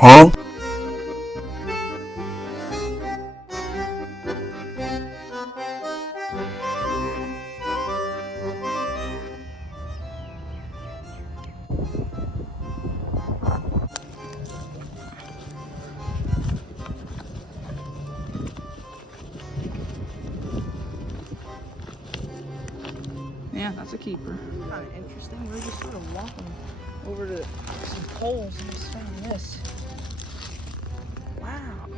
Huh? Yeah, that's a keeper. Kind of interesting. We're just sort of walking over to some poles and just found this. Wow.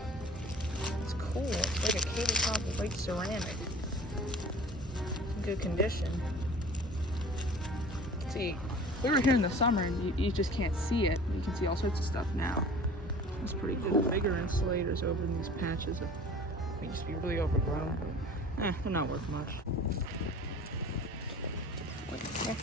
It's cool. It's like a tabletop white ceramic. In good condition. See, we were here in the summer and you just can't see it. You can see all sorts of stuff now. It's pretty cool. Bigger insulators over in these patches. They used to be really overgrown, but they're not worth much. Okay.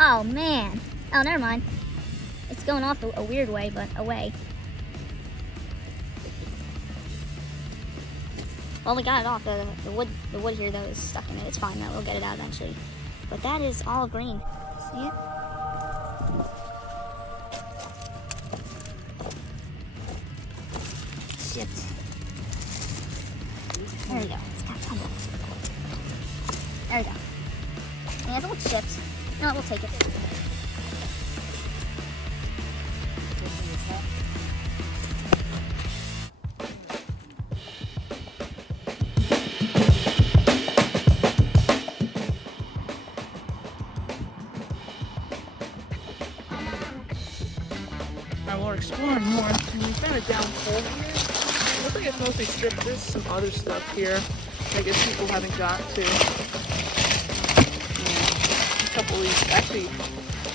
Oh man. Oh, never mind. It's going off a weird way, but away. Well, we got it off. The wood here though is stuck in it. It's fine though. We'll get it out eventually. But that is olive green. See it? Chipped. There we go. It's kind of tumbled. There we go. Yeah, it's a little chipped. No, we'll take it. Alright, we're exploring more, and we found a down hole here. It looks like it's mostly stripped. There's some other stuff here I guess people haven't got to. Yeah, a couple of these, actually,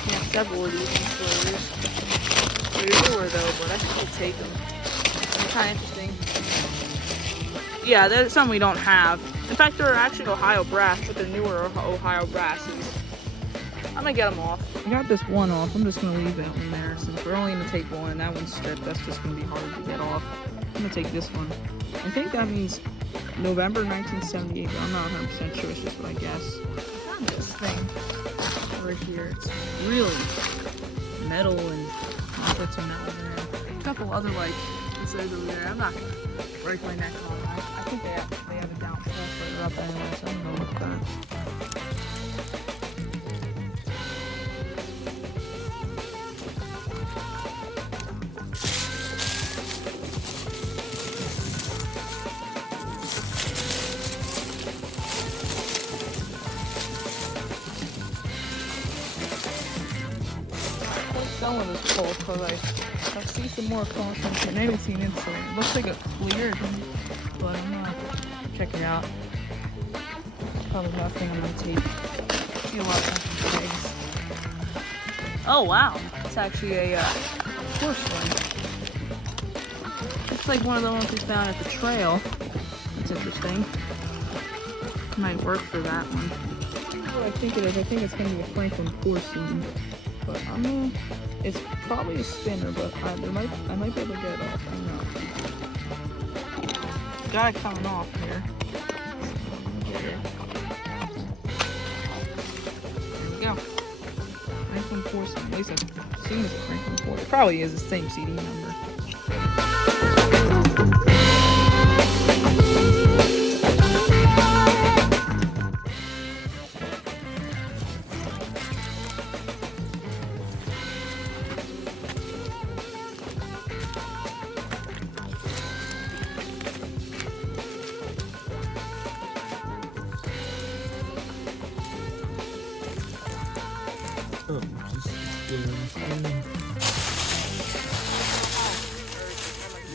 yeah, several of these insulators. They're newer though, but I think we'll take them. They're kind of interesting. Yeah, there's some we don't have. In fact, they're actually Ohio brass, but they're newer Ohio brasses. I'm gonna get them off. I got this one off. I'm just gonna leave that one there since we're only gonna take one and that one's stripped. That's just gonna be hard to get off. I'm gonna take this one. I think that means November 1978, but I'm not 100% sure. It's just what I guess. I found this thing right here. It's really metal and all sorts of metal in there. A couple other like insulators over there. I'm not gonna break my neck on them. I think they have a down pole further up anyway, so I'm gonna look at that. Some of this pole because I see some more caution here. Maybe it's an insulator. It looks like a cleared one, but I'm not checking it out. Probably nothing I'm gonna take. See a lot of pegs. Oh wow, it's actually a porcelain. It's like one of the ones we found at the trail. That's interesting. Might work for that one. What I think it is, I think it's gonna be a Franklin porcelain. But I'm gonna, it's probably a spinner, but I might be able to get it off. I don't know. Got it coming off here. There we go. Franklin porcelain. At least I assume it's a Franklin porcelain. It probably is the same CD number.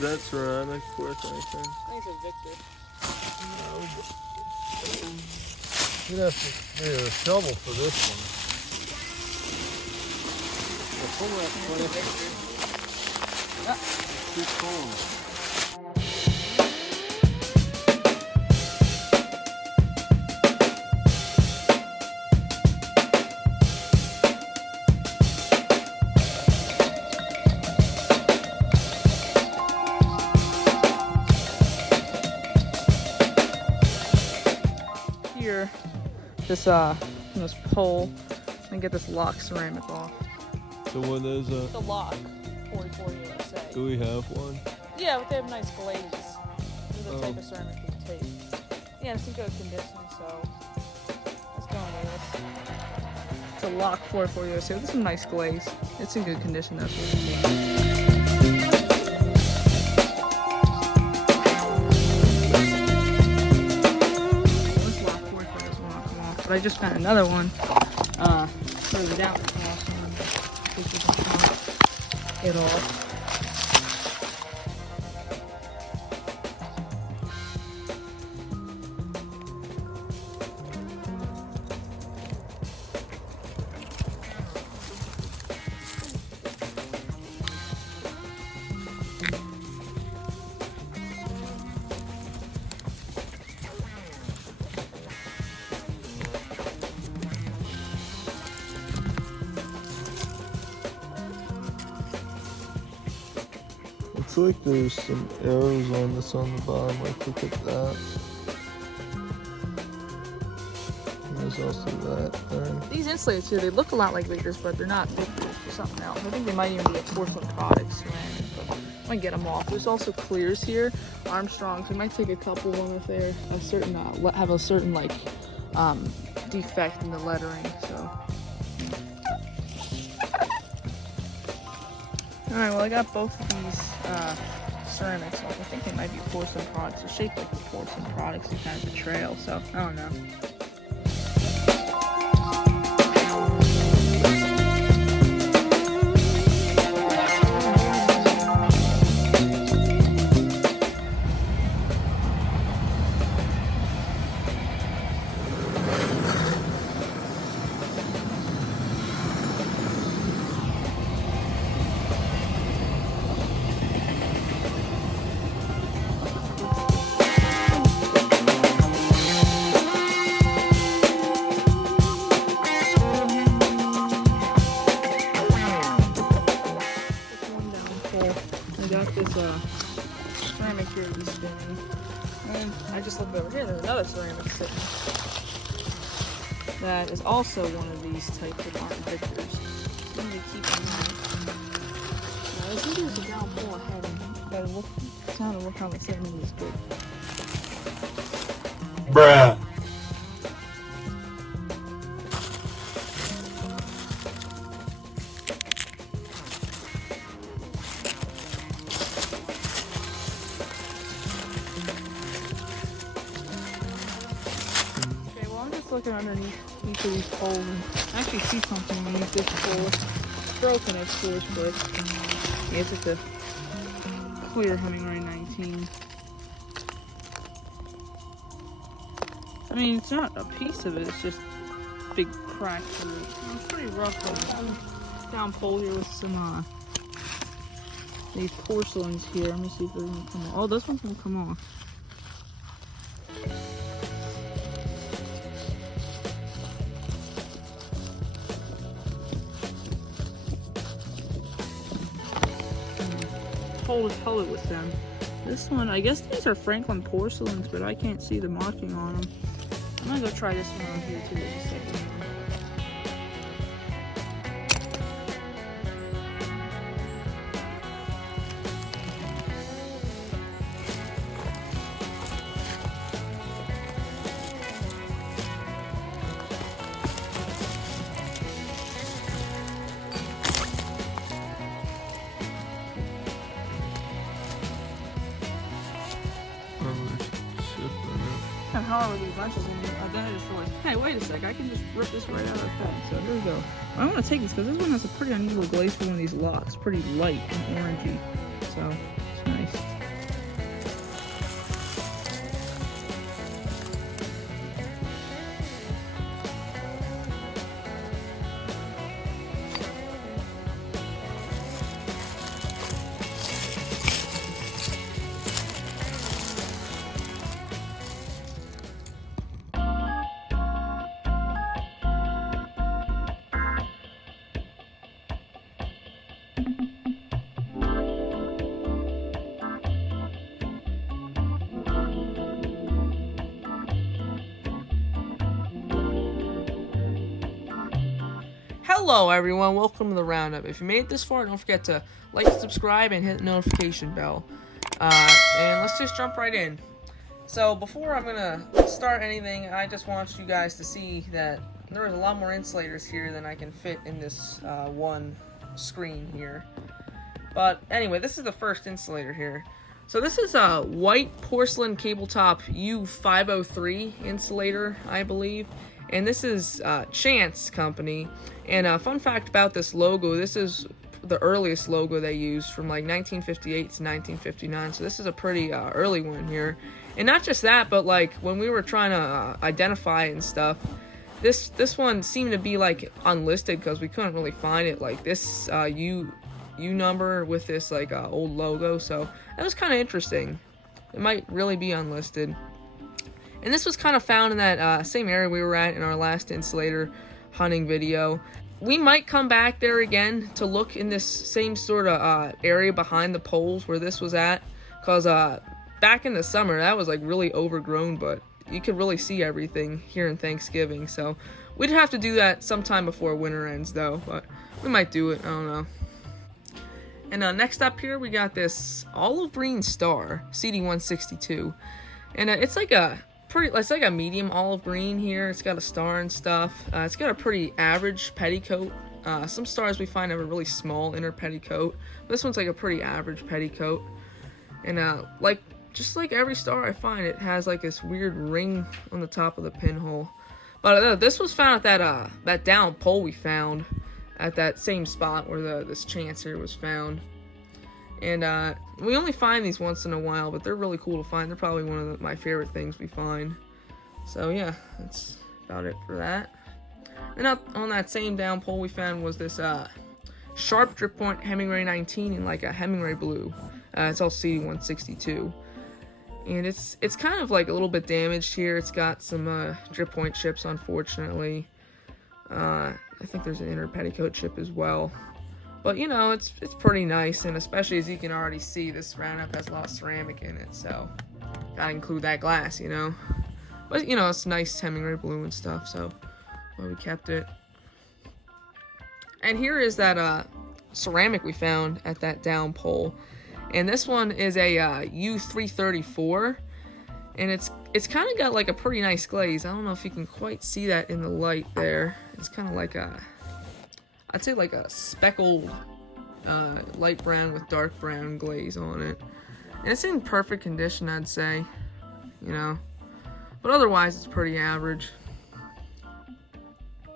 That's ceramic porcelain, I think. I think it's Victor. You'd have to need a shovel for this one. Too cold. this from this pole and get this lock ceramic off. So when there's a... The lock, 44 USA. Do we have one? Yeah, but they have nice glazes. They're the type of ceramic you take. Yeah, it's in good condition, so let's go into this. It's a lock 44 USA with some nice glaze. It's in good condition, that's what we need. But I just found another one further down the house, and we can pop it off. Looks like there's some arrows on this on the bottom. Like, look at that. And there's also that thing. These insulators here, they look a lot like leaders, but they're not. They're for something else. I think they might even be a porcelain product ceramic, but I might get them off. There's also clears here, Armstrongs. We might take a couple of them if they're a certain have a certain like defect in the lettering. So. Alright, well I got both of these ceramics off. I think they might be porcelain products. They're shaped like the porcelain products and kind of a trail, so I don't know. Ceramic here to spinning. And I just looked over here, there's another ceramic sitting. That is also one of these types of Art Victors. So I'm going to keep in mind. Now, I think there's a down pole ahead, and gotta look, sound and look how the ceramic is good. Bruh. Looking underneath each of these poles and I actually see something underneath this pole. It's broken, of course, but yes, it's a clear Hemingway 19. I mean, it's not a piece of it, it's just big cracks in it. It's pretty rough one. Down pole here with some these porcelains here. Let me see if they're gonna come off. Oh, this one's gonna come off. Hold color with them. This one, I guess these are Franklin porcelains, but I can't see the marking on them. I'm gonna go try this one on here too. Just a second. However these bunches in here, then I just realized, hey, wait a sec, I can just rip this right out of the thing. So here we go. I want to take this because this one has a pretty unusual glaze for one of these locks. Pretty light and orangey. So it's nice. Hello everyone, welcome to the Roundup. If you made it this far, don't forget to like, subscribe, and hit the notification bell. And let's just jump right in. So before I'm gonna start anything, I just want you guys to see that there is a lot more insulators here than I can fit in this one screen here. But anyway, this is the first insulator here. So this is a white porcelain cable top U503 insulator, I believe. And this is Chance Company. And a fun fact about this logo, this is the earliest logo they used from like 1958 to 1959. So this is a pretty early one here. And not just that, but like when we were trying to identify it and stuff, this one seemed to be like unlisted because we couldn't really find it. Like this U number with this like old logo. So that was kind of interesting. It might really be unlisted. And this was kind of found in that same area we were at in our last insulator hunting video. We might come back there again to look in this same sort of area behind the poles where this was at. Because back in the summer, that was like really overgrown, but you could really see everything here in Thanksgiving. So we'd have to do that sometime before winter ends though. But we might do it, I don't know. And next up here, we got this olive green star, CD162. And it's like a medium olive green here. It's got a star and stuff. It's got a pretty average petticoat. Some stars we find have a really small inner petticoat. This one's like a pretty average petticoat. And just like every star I find, it has like this weird ring on the top of the pinhole. But this was found at that down pole we found at that same spot where this Chance here was found. And we only find these once in a while, but they're really cool to find. They're probably one of my favorite things we find. So yeah, that's about it for that. And up on that same down pole we found was this sharp drip point Hemingway 19 in like a Hemingway blue. It's all CD162. And it's kind of like a little bit damaged here. It's got some drip point chips, unfortunately. I think there's an inner petticoat chip as well. But, you know, it's pretty nice, and especially as you can already see, this Roundup has a lot of ceramic in it, so gotta include that glass, you know. But, you know, it's nice Hemingway blue and stuff, so well, we kept it. And here is that ceramic we found at that down pole. And this one is a U334, and it's kind of got like a pretty nice glaze. I don't know if you can quite see that in the light there. It's kind of like I'd say like a speckled light brown with dark brown glaze on it. And it's in perfect condition, I'd say, you know. But otherwise, it's pretty average.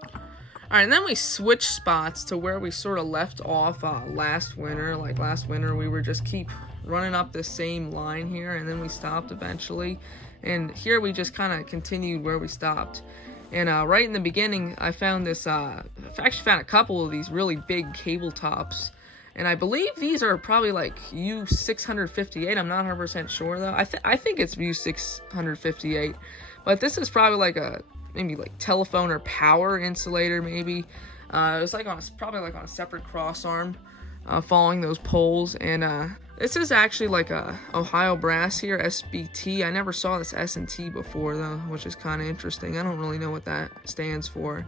Alright, and then we switched spots to where we sort of left off last winter. Like last winter, we were just keep running up the same line here, and then we stopped eventually. And here we just kind of continued where we stopped. And right in the beginning, I found this, I've actually found a couple of these really big cable tops. And I believe these are probably like U658. I'm not 100% sure though. I think it's U658. But this is probably like maybe like telephone or power insulator maybe. It was like probably like on a separate cross arm following those poles. And this is actually like a Ohio brass here, SBT. I never saw this S&T before though, which is kind of interesting. I don't really know what that stands for.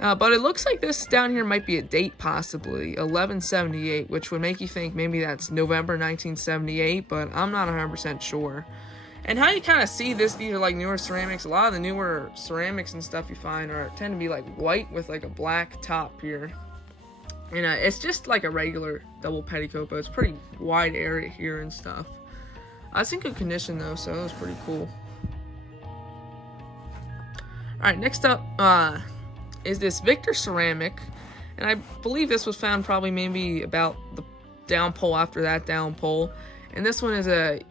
But it looks like this down here might be a date possibly, 1178, which would make you think maybe that's November 1978, but I'm not 100% sure. And how you kind of see these are like newer ceramics. A lot of the newer ceramics and stuff you find tend to be like white with like a black top here. And it's just like a regular double petticoat, but it's pretty wide area here and stuff. It's in good condition though, so that was pretty cool. Alright, next up is this Victor ceramic. And I believe this was found probably maybe about the down pole after that down pole. And this one is a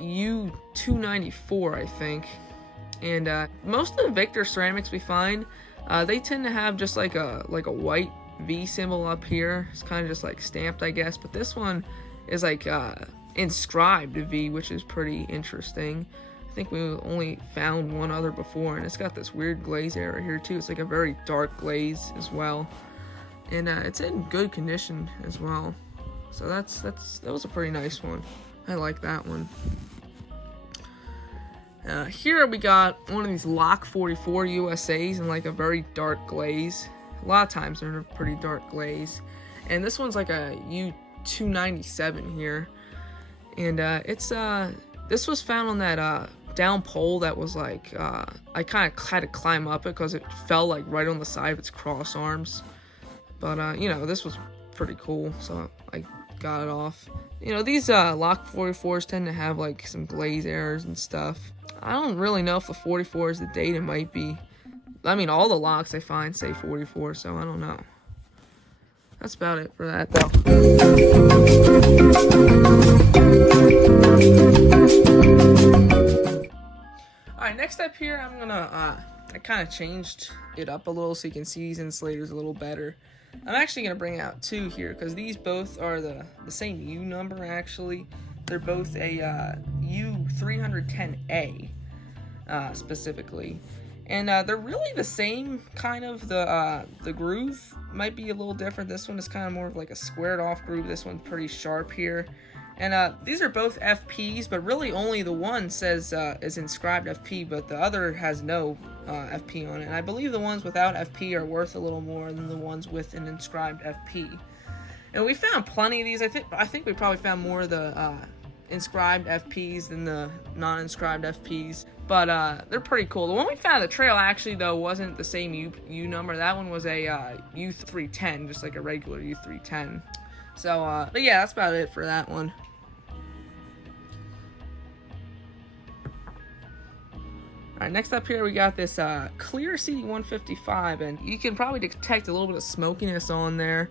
U294, I think. And most of the Victor ceramics we find, they tend to have just like a white V symbol up here. It's kind of just like stamped, I guess, but this one is like inscribed V, which is pretty interesting. I think we only found one other before, and it's got this weird glaze area here too. It's like a very dark glaze as well, and it's in good condition as well. So that was a pretty nice one. I like that one. Here we got one of these Lock 44 USAs in like a very dark glaze. a lot of times they're in a pretty dark glaze. And this one's like a U297 here. And this was found on that down pole that was like, I kind of had to climb up it because it fell like right on the side of its cross arms. But, you know, this was pretty cool, so I got it off. You know, these Lock 44s tend to have like some glaze errors and stuff. I don't really know if the 44 is the date. It might be. I mean, all the locks I find say 44, so I don't know. That's about it for that, though. Alright, next up here, I'm gonna, I kind of changed it up a little so you can see these insulators a little better. I'm actually gonna bring out two here, because these both are the same U number, actually. They're both a U310A, specifically. And they're really the same kind of. The groove might be a little different. This one is kind of more of like a squared off groove. This one's pretty sharp here. And these are both FPs, but really only the one says is inscribed FP, but the other has no FP on it. And I believe the ones without FP are worth a little more than the ones with an inscribed FP. And we found plenty of these. I think we probably found more of the inscribed FPs than the non-inscribed FPs. But they're pretty cool. The one we found on the trail actually though wasn't the same U number. That one was a U310, just like a regular U310. So but yeah, that's about it for that one. Alright, next up here we got this clear CD155, and you can probably detect a little bit of smokiness in there,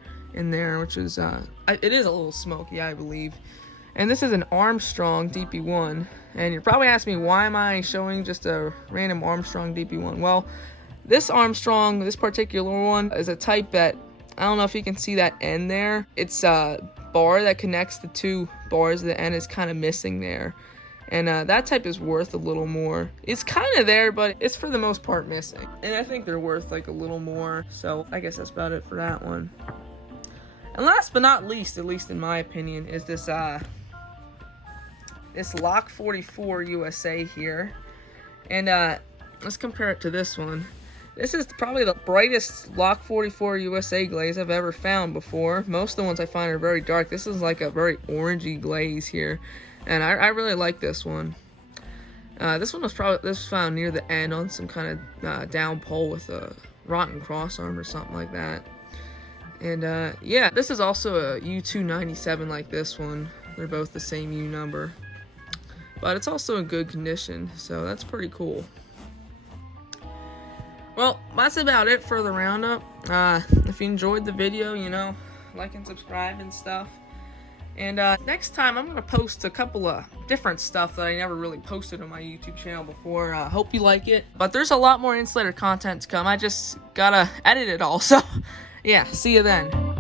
which is it is a little smoky, I believe. And this is an Armstrong DP1. And you're probably asking me, why am I showing just a random Armstrong DP1? Well, this Armstrong, this particular one, is a type that, I don't know if you can see that end there. It's a bar that connects the two bars at the end is kind of missing there. And that type is worth a little more. It's kind of there, but it's for the most part missing. And I think they're worth like a little more. So I guess that's about it for that one. And last but not least, at least in my opinion, is this this Lock 44 USA here. And let's compare it to this one. This is probably the brightest Lock 44 USA glaze I've ever found before. Most of the ones I find are very dark. This is like a very orangey glaze here. And I really like this one. This one was found near the end on some kind of down pole with a rotten cross arm or something like that. And yeah, this is also a U297 like this one. They're both the same U number. But it's also in good condition, so that's pretty cool. Well, that's about it for the roundup. If you enjoyed the video, you know, like and subscribe and stuff. And next time I'm going to post a couple of different stuff that I never really posted on my YouTube channel before. Hope you like it. But there's a lot more Insulator content to come. I just gotta edit it all. So, yeah, see you then.